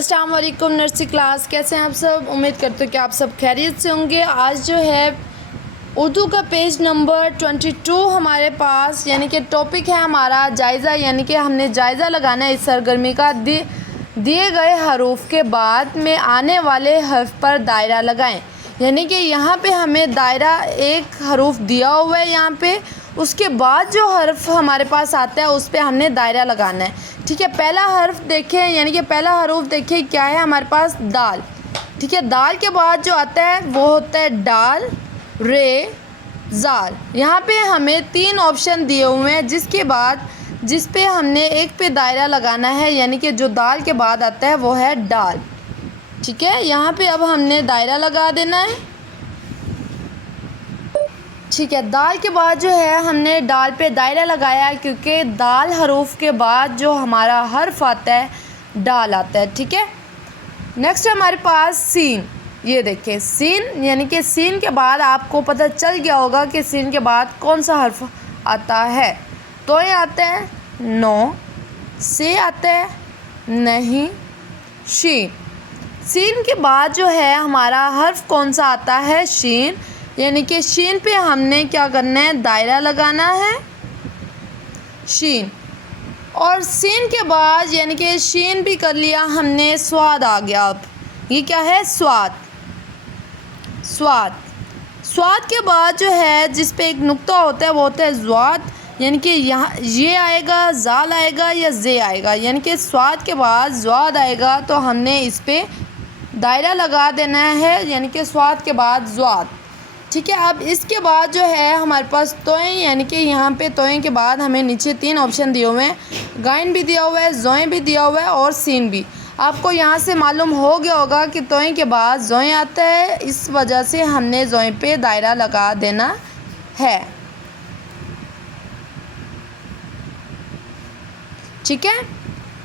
अस्सलाम वालेकुम nursery class, कैसे हैं आप सब। उम्मीद करते हो कि आप सब खैरियत से होंगे। आज जो है उर्दू का पेज नंबर 22 हमारे पास, यानी कि टॉपिक है हमारा जायज़ा, यानी कि हमने जायज़ा लगाना है इस सरगर्मी का। दिए गए हरूफ के बाद में आने वाले हर्फ पर दायरा लगाएं। यानी कि यहाँ पे हमें दायरा एक हरूफ दिया हुआ है यहाँ पे, उसके बाद जो हर्फ हमारे पास आता है उस पर हमने दायरा लगाना है। ठीक है, पहला हर्फ देखें, यानी कि पहला हरूफ देखें क्या है हमारे पास, दाल। ठीक है, दाल के बाद जो आता है वो होता है डाल, रे, ज़ाल। यहाँ पे हमें 3 ऑप्शन दिए हुए हैं, जिसके बाद जिस पे हमने एक पे दायरा लगाना है, यानी कि जो दाल के बाद आता है वो है डाल। ठीक है, यहाँ पे अब हमने दायरा लगा देना है। ठीक है, दाल के बाद जो है हमने डाल पे दायरा लगाया, क्योंकि दाल हरूफ के बाद जो हमारा हर्फ आता है डाल आता है। ठीक है, नेक्स्ट हमारे पास सीन। ये देखिए सीन, यानी कि सीन के बाद आपको पता चल गया होगा कि सीन के बाद कौन सा हर्फ आता है। तो ये आता है नो, से आता है नहीं, शीन। सीन के बाद जो है हमारा हर्फ कौन सा आता है, शीन। यानी कि शीन पे हमने क्या करना है, दायरा लगाना है, शीन। और सीन के बाद यानी कि शीन भी कर लिया हमने, स्वाद आ गया। अब ये क्या है, स्वाद। स्वाद, स्वाद के बाद जो है जिस पे एक नुक्ता होता है वो होता है ज़्वाद। यानी कि यहाँ ये आएगा, ज़ाल आएगा या जे आएगा, यानी कि स्वाद के बाद ज़्वाद आएगा तो हमने इस पे दायरा लगा देना है, यानी कि स्वाद के बाद ज़्वाद। ठीक है, अब इसके बाद जो है हमारे पास तोएं, यानी कि यहाँ पे तोएं के बाद हमें नीचे 3 ऑप्शन दिए हुए हैं, गाइन भी दिया हुआ है, ज़ोएं भी दिया हुआ है और सीन भी। आपको यहाँ से मालूम हो गया होगा कि तोएं के बाद ज़ोएं आता है, इस वजह से हमने ज़ोएं पे दायरा लगा देना है। ठीक है,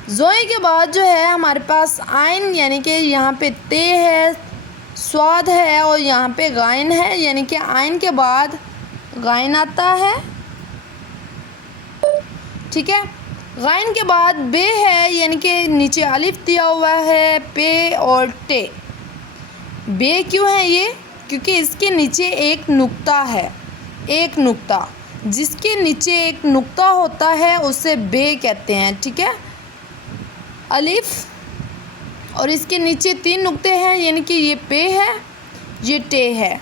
ज़ोएं के बाद जो है हमारे पास आइन, यानी कि यहाँ पे ते है, स्वाद है और यहाँ पे गाइन है, यानी कि आइन के बाद गाइन आता है। ठीक है, गाइन के बाद बे है, यानी कि नीचे अलिफ दिया हुआ है, पे और टे। बे क्यों है ये, क्योंकि इसके नीचे एक नुक्ता है, एक नुक्ता। जिसके नीचे एक नुक्ता होता है उसे बे कहते हैं। ठीक है, अलिफ और इसके नीचे 3 नुक्ते हैं, यानी कि ये पे है, ये टे है,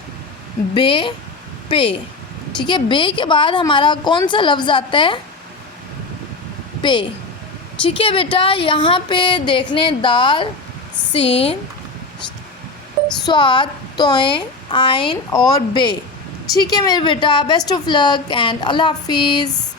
बे, पे। ठीक है, बे के बाद हमारा कौन सा लफ्ज़ आता है, पे। ठीक है बेटा, यहाँ पे देख लें, दाल, सीन, स्वाद, तोएं, आइन और बे। ठीक है मेरे बेटा, बेस्ट ऑफ लक एंड अल्लाह हाफिज़।